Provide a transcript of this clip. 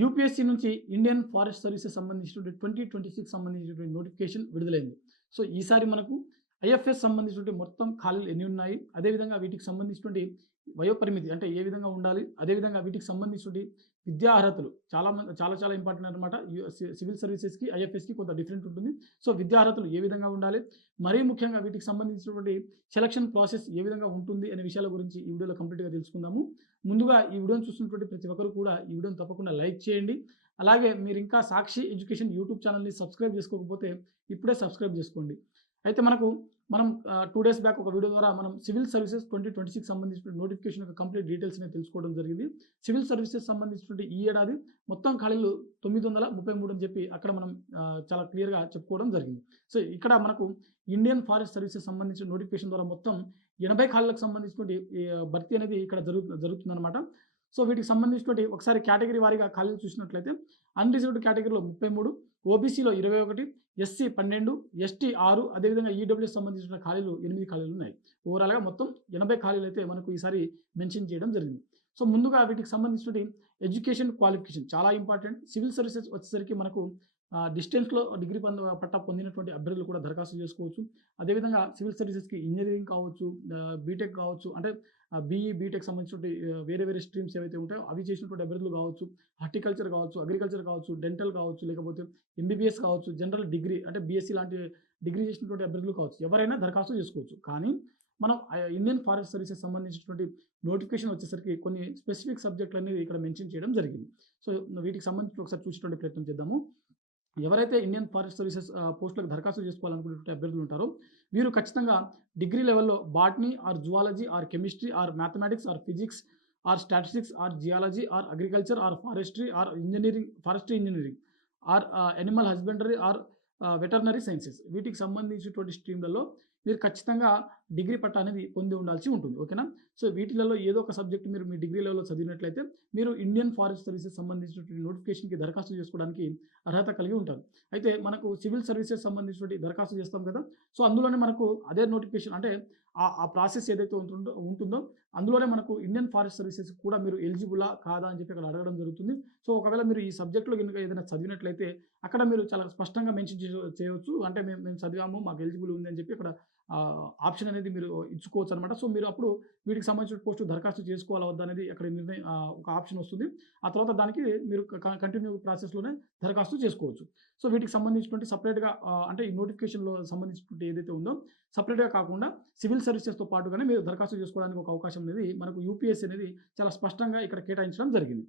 UPSC నుంచి Indian forest services సంబంధించినటువంటి 2026 సంబంధించినటువంటి నోటిఫికేషన్ విడుదలైంది. సో, ఈసారి మనకు ఐఎఫ్ఎస్ సంబంధించినటువంటి మొత్తం ఖాళీలు ఎన్ని ఉన్నాయి? అదేవిధంగా వీటికి సంబంధించినటువంటి వయోపరిమితి అంటే ఏ విధంగా ఉండాలి? అదేవిధంగా వీటికి సంబంధించినటువంటి విద్యా అర్హతలు చాలా చాలా ఇంపార్టెంట్ అనమాట. సివిల్ సర్వీసెస్‌కి, ఐఎఫ్ఎస్‌కి కొంత డిఫరెంట్ ఉంటుంది. సో, విద్యా అర్హతలు ఏ విధంగా ఉండాలి? మరీ ముఖ్యంగా వీటికి సంబంధించినటువంటి సెలక్షన్ ప్రాసెస్ ఏ విధంగా ఉంటుంది అనే విషయాల గురించి ఈ వీడియోలో కంప్లీట్‌గా తెలుసుకుందాము. ముందుగా ఈ వీడియోని చూస్తున్నటువంటి ప్రతి ఒక్కరు కూడా ఈ వీడియోని తప్పకుండా లైక్ చేయండి. అలాగే మీరు ఇంకా సాక్షి ఎడ్యుకేషన్ యూట్యూబ్ ఛానెల్‌ని సబ్స్క్రైబ్ చేసుకోకపోతే ఇప్పుడే సబ్స్క్రైబ్ చేసుకోండి. అయితే మనం 2 డేస్ బ్యాక్ ఒక వీడియో ద్వారా మనం సివిల్ సర్వీసెస్ 2026 సంబంధించిన నోటిఫికేషన్ యొక్క కంప్లీట్ డీటెయిల్స్ అనేవి తెలుసుకోవడం జరిగింది. సివిల్ సర్వీసెస్ సంబంధించినటువంటి ఈ ఏడాది మొత్తం ఖాళీలు 933 అని చెప్పి అక్కడ మనం చాలా క్లియర్‌గా చెప్పుకోవడం జరిగింది. సో, ఇక్కడ మనకు ఇండియన్ ఫారెస్ట్ సర్వీసెస్ సంబంధించిన నోటిఫికేషన్ ద్వారా మొత్తం 80 ఖాళీలకు సంబంధించినటువంటి ఈ భర్తీ అనేది ఇక్కడ జరుగుతుందనమాట. సో, వీటికి సంబంధించినటువంటి ఒకసారి కేటగిరీ వారీగా ఖాళీలు చూసినట్లయితే అన్‌రిజర్వ్డ్ కేటగిరీలో 33, ఓబీసీలో 21, ఎస్సీ 12, ఎస్టీ 6 అదేవిధంగా ఈడబ్ల్యూఎస్ సంబంధించిన ఖాళీలు 8 ఖాళీలు ఉన్నాయి. ఓవరాల్‌గా మొత్తం 80 ఖాళీలైతే మనకు ఈసారి మెన్షన్ చేయడం జరిగింది. సో, ముందుగా వీటికి సంబంధించినటువంటి ఎడ్యుకేషన్ క్వాలిఫికేషన్ చాలా ఇంపార్టెంట్. సివిల్ సర్వీసెస్ వచ్చేసరికి మనకు డిస్టెన్స్‌లో డిగ్రీ పట్టా పొందినటువంటి అభ్యర్థులు కూడా దరఖాస్తు చేసుకోవచ్చు. అదేవిధంగా సివిల్ సర్వీసెస్‌కి ఇంజినీరింగ్ కావచ్చు, బీటెక్ కావచ్చు, అంటే బీఈ, బీటెక్ సంబంధించినటువంటి వేరే వేరే స్ట్రీమ్స్ ఏవైతే ఉంటాయో అవి చేసినటువంటి అభ్యర్థులు కావచ్చు, హార్టికల్చర్ కావచ్చు, అగ్రికల్చర్ కావచ్చు, డెంటల్ కావచ్చు, లేకపోతే ఎంబీబీఎస్ కావచ్చు, జనరల్ డిగ్రీ అంటే బీఎస్సీ లాంటి డిగ్రీ చేసినటువంటి అభ్యర్థులు కావచ్చు. ఎవరైనా దరఖాస్తు చేసుకోవచ్చు. కానీ మనం ఇండియన్ ఫారెస్ట్ సర్వీసెస్ సంబంధించినటువంటి నోటిఫికేషన్ వచ్చేసరికి కొన్ని స్పెసిఫిక్ సబ్జెక్టులు అనేది ఇక్కడ మెన్షన్ చేయడం జరిగింది. సో, వీటికి సంబంధించి ఒకసారి చూసేటువంటి ప్రయత్నం చేద్దాము. ఎవరైతే ఇండియన్ ఫారెస్ట్ సర్వీసెస్ పోస్టులకు దరఖాస్తు చేసుకోవాలనుకునేటువంటి అభ్యర్థులు ఉంటారో, వీరు ఖచ్చితంగా డిగ్రీ లెవెల్‌లో botany or zoology or chemistry or mathematics or physics or statistics or geology or agriculture or forestry or forestry engineering or animal husbandry or veterinary sciences వీటికి సంబంధించినటువంటి స్ట్రీమ్‌లలో మీరు ఖచ్చితంగా డిగ్రీ పట్టా అనేది పొంది ఉండాల్సి ఉంటుంది. ఓకేనా? సో, వీటిలలో ఏదో ఒక సబ్జెక్ట్ మీరు మీ డిగ్రీ లెవెల్‌లో చదివినట్లయితే మీరు ఇండియన్ ఫారెస్ట్ సర్వీసెస్ సంబంధించినటువంటి నోటిఫికేషన్‌కి దరఖాస్తు చేసుకోవడానికి అర్హత కలిగి ఉంటారు. అయితే మనకు సివిల్ సర్వీసెస్ సంబంధించినటువంటి దరఖాస్తు చేస్తాం కదా! సో, అందులోనే మనకు అదే నోటిఫికేషన్ అంటే ఆ ప్రాసెస్ ఏదైతే ఉంటుందో అందులోనే మనకు ఇండియన్ ఫారెస్ట్ సర్వీసెస్ కూడా మీరు ఎలిజిబులా? కాదా? అని చెప్పి అక్కడ అడగడం జరుగుతుంది. సో, ఒకవేళ మీరు ఈ సబ్జెక్ట్‌లో గనుక ఏదైనా చదివినట్లయితే అక్కడ మీరు చాలా స్పష్టంగా మెన్షన్ చేయవచ్చు. అంటే మేము చదివాము, మాకు ఎలిజిబుల్ ఉంది అని చెప్పి అక్కడ ఆప్షన్ అనేది మీరు ఇచ్చుకోవచ్చనమాట. సో, మీరు అప్పుడు వీటికి సంబంధించిన పోస్ట్‌కి దరఖాస్తు చేసుకోవాలా? వద్దా? అనేది అక్కడ ఒక ఆప్షన్ వస్తుంది. ఆ తర్వాత దానికి మీరు కంటిన్యూ ప్రాసెస్‌లోనే దరఖాస్తు చేసుకోవచ్చు. సో, వీటికి సంబంధించినటువంటి సెపరేట్‌గా అంటే ఈ నోటిఫికేషన్‌లో సంబంధించినటువంటి ఏదైతే ఉందో సెపరేట్‌గా కాకుండా సివిల్ సర్వీసెస్‌తో పాటుగానే మీరు దరఖాస్తు చేసుకోవడానికి ఒక అవకాశం అనేది మనకు యూపీఎస్సీ అనేది చాలా స్పష్టంగా ఇక్కడ కేటాయించడం జరిగింది.